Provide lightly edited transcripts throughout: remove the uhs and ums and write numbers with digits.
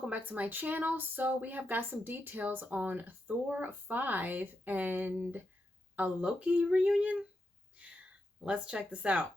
welcome back to my channel. So we have got some details on Thor 5 and a Loki reunion. Let's check this out.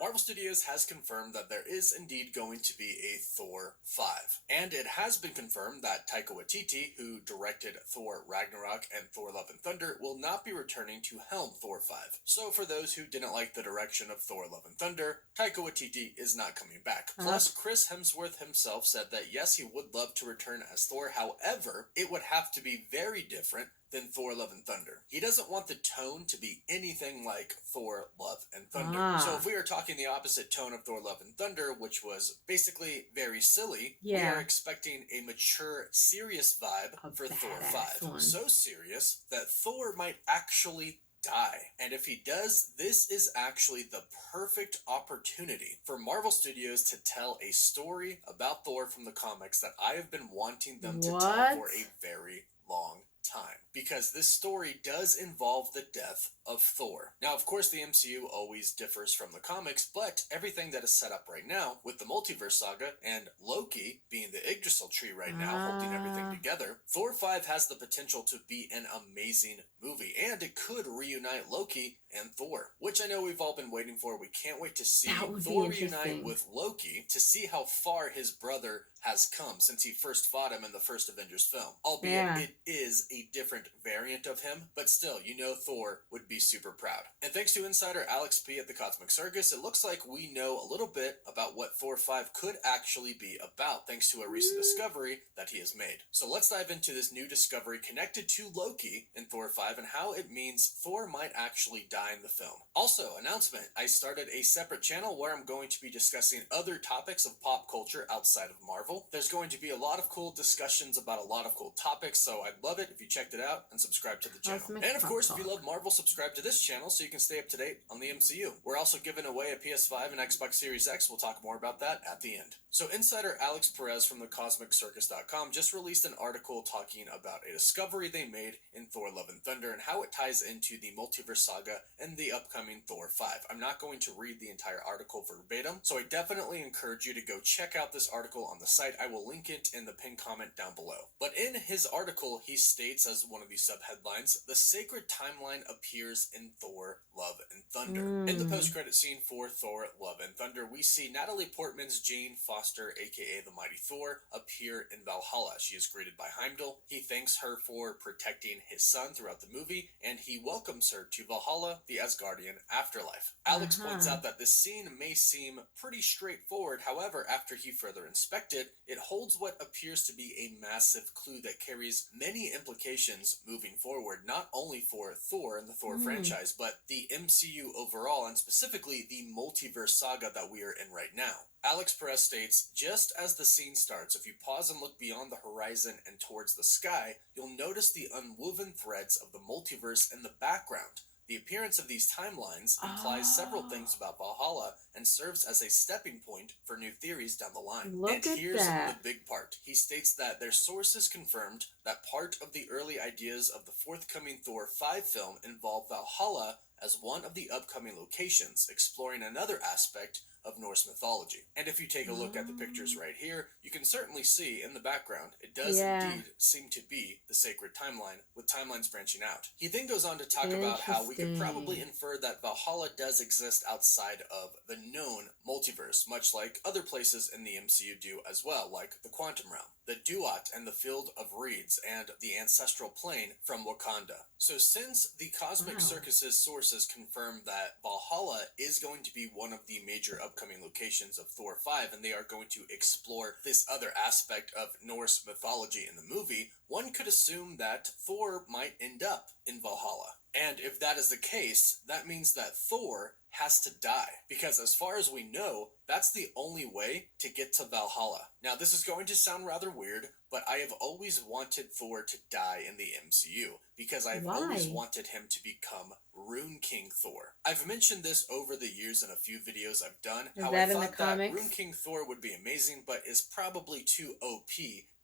Marvel Studios has confirmed that there is indeed going to be a Thor 5. And it has been confirmed that Taika Waititi, who directed Thor Ragnarok and Thor Love and Thunder, will not be returning to helm Thor 5. So for those who didn't like the direction of Thor Love and Thunder, Taika Waititi is not coming back. Plus, Chris Hemsworth himself said that yes, he would love to return as Thor, however, it would have to be very different than Thor Love and Thunder. He doesn't want the tone to be anything like Thor Love and Thunder. So if we are talking the opposite tone of Thor Love and Thunder, which was basically very silly, we are expecting a mature, serious vibe for Thor 5. So serious that Thor might actually die. And if he does, this is actually the perfect opportunity for Marvel Studios to tell a story about Thor from the comics that I have been wanting them to tell for a very long time, because this story does involve the death of Thor. Now, of course, the MCU always differs from the comics, but everything that is set up right now with the multiverse saga and Loki being the Yggdrasil tree right now, holding everything together, Thor 5 has the potential to be an amazing movie, and it could reunite Loki and Thor, which I know we've all been waiting for. We can't wait to see Thor reunite with Loki, to see how far his brother has come since he first fought him in the first Avengers film. Albeit it is a different variant of him, but still, you know Thor would be super proud. And thanks to insider Alex P at the Cosmic Circus, it looks like we know a little bit about what Thor 5 could actually be about, thanks to a recent discovery that he has made. So let's dive into this new discovery connected to Loki in Thor 5 and how it means Thor might actually die in the film. Also, announcement, I started a separate channel where I'm going to be discussing other topics of pop culture outside of Marvel. There's going to be a lot of cool discussions about a lot of cool topics, so I'd love it if you checked it out and subscribe to the channel. And of course, if you love Marvel, subscribe to this channel so you can stay up to date on the MCU. We're also giving away a PS5 and Xbox Series X. We'll talk more about that at the end. So insider Alex Perez from thecosmiccircus.com just released an article talking about a discovery they made in Thor Love and Thunder and how it ties into the multiverse saga and the upcoming Thor 5. I'm not going to read the entire article verbatim, so I definitely encourage you to go check out this article on the site. I will link it in the pinned comment down below. But in his article, he states as one of the subheadlines, the sacred timeline appears in Thor Love and Thunder. In the post-credit scene for Thor Love and Thunder, we see Natalie Portman's Jane Foster, aka the Mighty Thor, appear in Valhalla. She is greeted by Heimdall. He thanks her for protecting his son throughout the movie, and he welcomes her to Valhalla, the Asgardian afterlife. Alex points out that this scene may seem pretty straightforward. However, after he further inspected, it holds what appears to be a massive clue that carries many implications moving forward, not only for Thor and the Thor franchise, but the MCU overall, and specifically the multiverse saga that we are in right now. Alex Perez states, just as the scene starts, if you pause and look beyond the horizon and towards the sky, you'll notice the unwoven threads of the multiverse in the background. The appearance of these timelines implies several things about Valhalla and serves as a stepping point for new theories down the line. And here's the big part. He states that their sources confirmed that part of the early ideas of the forthcoming Thor 5 film involve Valhalla as one of the upcoming locations, exploring another aspect of Norse mythology. And if you take a look at the pictures right here, you can certainly see in the background, it does indeed seem to be the sacred timeline, with timelines branching out. He then goes on to talk about how we could probably infer that Valhalla does exist outside of the known multiverse, much like other places in the MCU do as well, like the Quantum Realm, the Duat and the Field of Reeds, and the Ancestral Plane from Wakanda. So since the Cosmic Circus's sources confirm that Valhalla is going to be one of the major upcoming locations of Thor 5, and they are going to explore this other aspect of Norse mythology in the movie, one could assume that Thor might end up in Valhalla. And if that is the case, that means that Thor has to die, because as far as we know, that's the only way to get to Valhalla. Now, this is going to sound rather weird, but I have always wanted Thor to die in the MCU, because I've always wanted him to become Rune King Thor. I've mentioned this over the years in a few videos I've done, how I thought that Rune King Thor would be amazing, but is probably too OP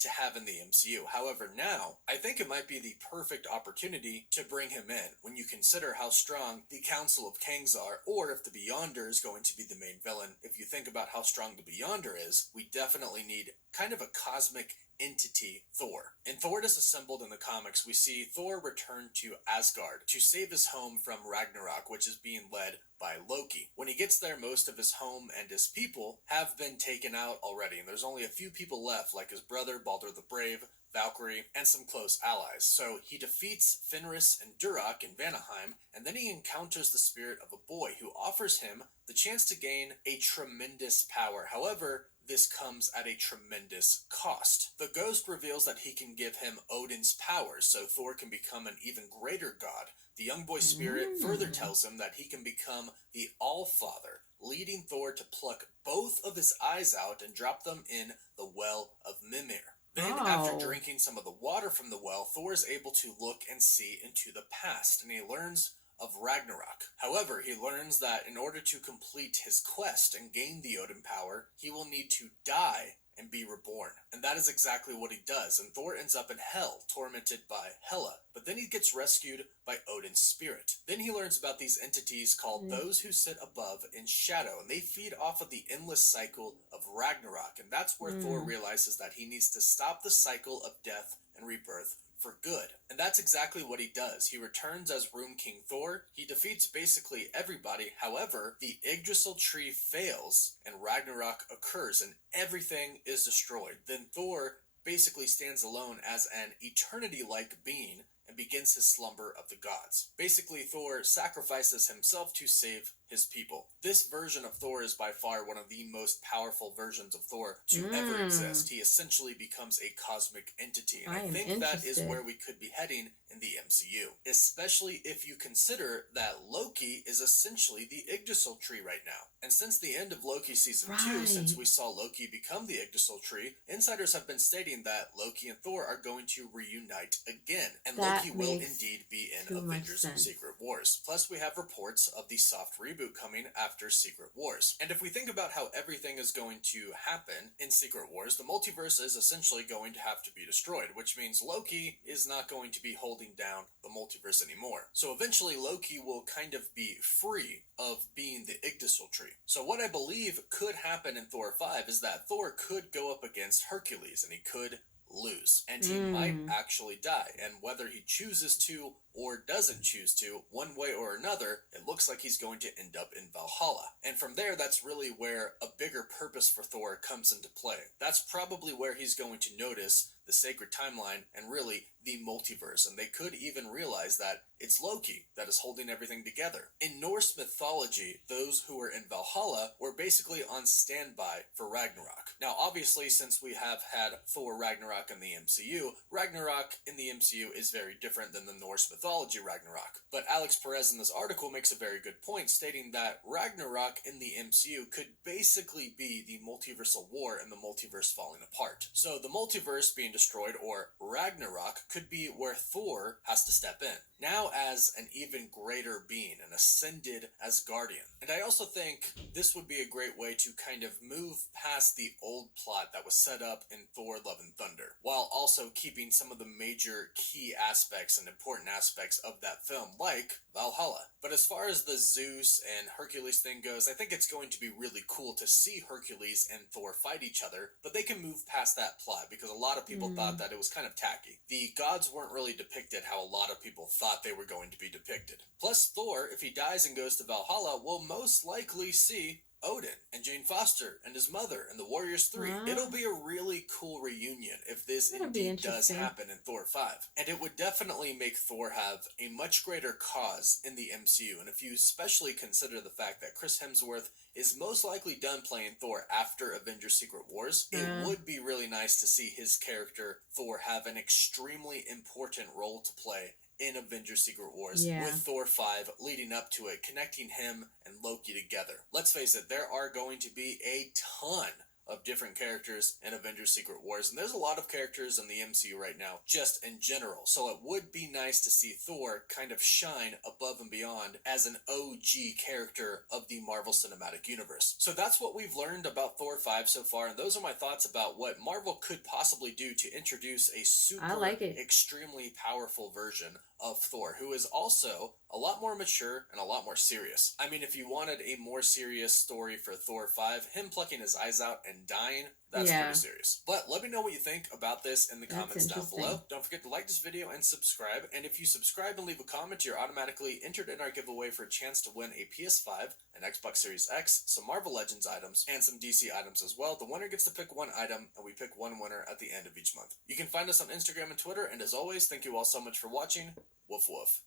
to have in the MCU. However, now, I think it might be the perfect opportunity to bring him in when you consider how strong the Council of Kangs are, or if the Beyonder is going to be the main villain. If you think about how strong the Beyonder is, we definitely need kind of a cosmic entity Thor. In Thor Disassembled in the comics, we see Thor return to Asgard to save his home from Ragnarok, which is being led by Loki. When he gets there, most of his home and his people have been taken out already, and there's only a few people left, like his brother Baldur the Brave, Valkyrie, and some close allies. So he defeats Fenris and Durak in Vanaheim, and then he encounters the spirit of a boy who offers him the chance to gain a tremendous power. However, this comes at a tremendous cost. The ghost reveals that he can give him Odin's powers, so Thor can become an even greater god. The young boy spirit further tells him that he can become the All-Father, leading Thor to pluck both of his eyes out and drop them in the Well of Mimir. Then, after drinking some of the water from the well, Thor is able to look and see into the past, and he learns of Ragnarok. However, he learns that in order to complete his quest and gain the Odin power, he will need to die and be reborn. And that is exactly what he does, and Thor ends up in Hell, tormented by Hela. But then he gets rescued by Odin's spirit. Then he learns about these entities called those who sit above in shadow, and they feed off of the endless cycle of Ragnarok. And that's where Thor realizes that he needs to stop the cycle of death and rebirth for good. And that's exactly what he does. He returns as Rune King Thor. He defeats basically everybody. However, the Yggdrasil tree fails and Ragnarok occurs and everything is destroyed. Then Thor basically stands alone as an eternity-like being and begins his slumber of the gods. Basically, Thor sacrifices himself to save his people. This version of Thor is by far one of the most powerful versions of Thor to ever exist. He essentially becomes a cosmic entity, and I think that is where we could be heading in the MCU, especially if you consider that Loki is essentially the Yggdrasil tree right now. And since the end of Loki season 2, since we saw Loki become the Yggdrasil tree, insiders have been stating that Loki and Thor are going to reunite again, and Loki will indeed be in Avengers Secret Wars. Plus, we have reports of the soft reboot coming after Secret Wars. And if we think about how everything is going to happen in Secret Wars, the multiverse is essentially going to have to be destroyed, which means Loki is not going to be holding down the multiverse anymore. So eventually Loki will kind of be free of being the Yggdrasil tree. So what I believe could happen in Thor 5 is that Thor could go up against Hercules and he could lose, and he might actually die, and whether he chooses to or doesn't choose to, one way or another, it looks like he's going to end up in Valhalla. And from there, that's really where a bigger purpose for Thor comes into play. That's probably where he's going to notice the sacred timeline and really the multiverse, and they could even realize that it's Loki that is holding everything together. In Norse mythology, those who were in Valhalla were basically on standby for Ragnarok. Now, obviously, since we have had Thor Ragnarok in the MCU, Ragnarok in the MCU is very different than the Norse mythology Ragnarok. But Alex Perez in this article makes a very good point, stating that Ragnarok in the MCU could basically be the multiversal war and the multiverse falling apart. So the multiverse being destroyed, or Ragnarok, could be where Thor has to step in, now as an even greater being, an ascended Asgardian. And I also think this would be a great way to kind of move past the old plot that was set up in Thor Love and Thunder, while also keeping some of the major key aspects and important aspects of that film, like Valhalla. But as far as the Zeus and Hercules thing goes, I think it's going to be really cool to see Hercules and Thor fight each other, but they can move past that plot because a lot of people thought that it was kind of tacky. The gods weren't really depicted how a lot of people thought they were going to be depicted. Plus, Thor, if he dies and goes to Valhalla, will most likely see Odin and Jane Foster and his mother and the Warriors 3. It'll be a really cool reunion if this indeed does happen in Thor 5. And it would definitely make Thor have a much greater cause in the MCU. And if you especially consider the fact that Chris Hemsworth is most likely done playing Thor after Avengers Secret Wars, it would be really nice to see his character, Thor, have an extremely important role to play in Avengers Secret Wars with Thor 5 leading up to it, connecting him and Loki together. Let's face it, there are going to be a ton of different characters in Avengers Secret Wars, and there's a lot of characters in the MCU right now, just in general, so it would be nice to see Thor kind of shine above and beyond as an OG character of the Marvel Cinematic Universe. So that's what we've learned about Thor 5 so far, and those are my thoughts about what Marvel could possibly do to introduce a super extremely powerful version of Thor, who is also a lot more mature and a lot more serious. I mean, if you wanted a more serious story for Thor 5, him plucking his eyes out and dying, that's pretty serious. But let me know what you think about this in the comments down below. Don't forget to like this video and subscribe. And if you subscribe and leave a comment, you're automatically entered in our giveaway for a chance to win a PS5, an Xbox Series X, some Marvel Legends items, and some DC items as well. The winner gets to pick one item, and we pick one winner at the end of each month. You can find us on Instagram and Twitter, and as always, thank you all so much for watching. Woof woof.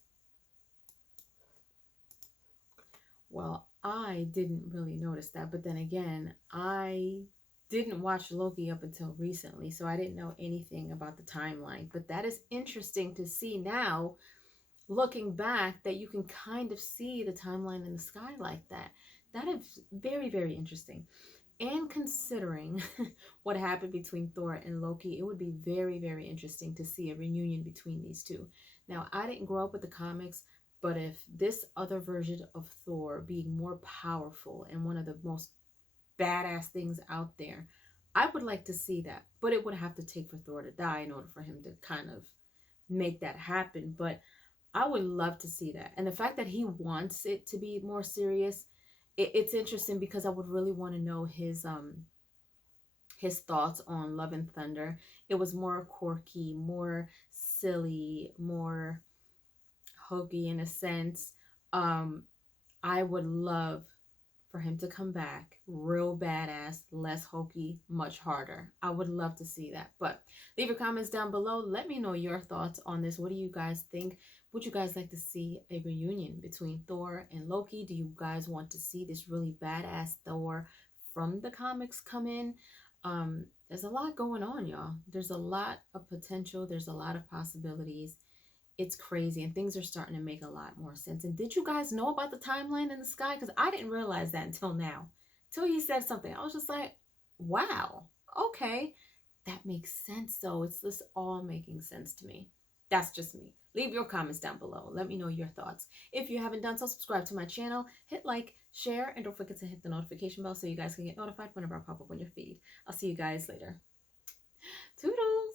Well, I didn't really notice that, but then again, I didn't watch Loki up until recently, so I didn't know anything about the timeline. But that is interesting to see now, looking back, that you can kind of see the timeline in the sky like that. That is very, very interesting. And considering what happened between Thor and Loki, it would be very, very interesting to see a reunion between these two. Now, I didn't grow up with the comics, but if this other version of Thor being more powerful and one of the most badass things out there, I would like to see that. But it would have to take for Thor to die in order for him to kind of make that happen. But I would love to see that. And the fact that he wants it to be more serious, it's interesting because I would really want to know his thoughts on Love and Thunder. It was more quirky, more silly, more hokey in a sense. I would love for him to come back real badass, less hokey, much harder. I would love to see that. But leave your comments down below. Let me know your thoughts on this. What do you guys think? Would you guys like to see a reunion between Thor and Loki? Do you guys want to see this really badass Thor from the comics come in? There's a lot going on, y'all. There's a lot of potential. There's a lot of possibilities. It's crazy, and things are starting to make a lot more sense. And did you guys know about the timeline in the sky? Because I didn't realize that until now. Till he said something, I was just like, wow, okay. That makes sense, though. It's just all making sense to me. That's just me. Leave your comments down below. Let me know your thoughts. If you haven't done so, subscribe to my channel, hit like, share, and don't forget to hit the notification bell so you guys can get notified whenever I pop up on your feed. I'll see you guys later. Toodles!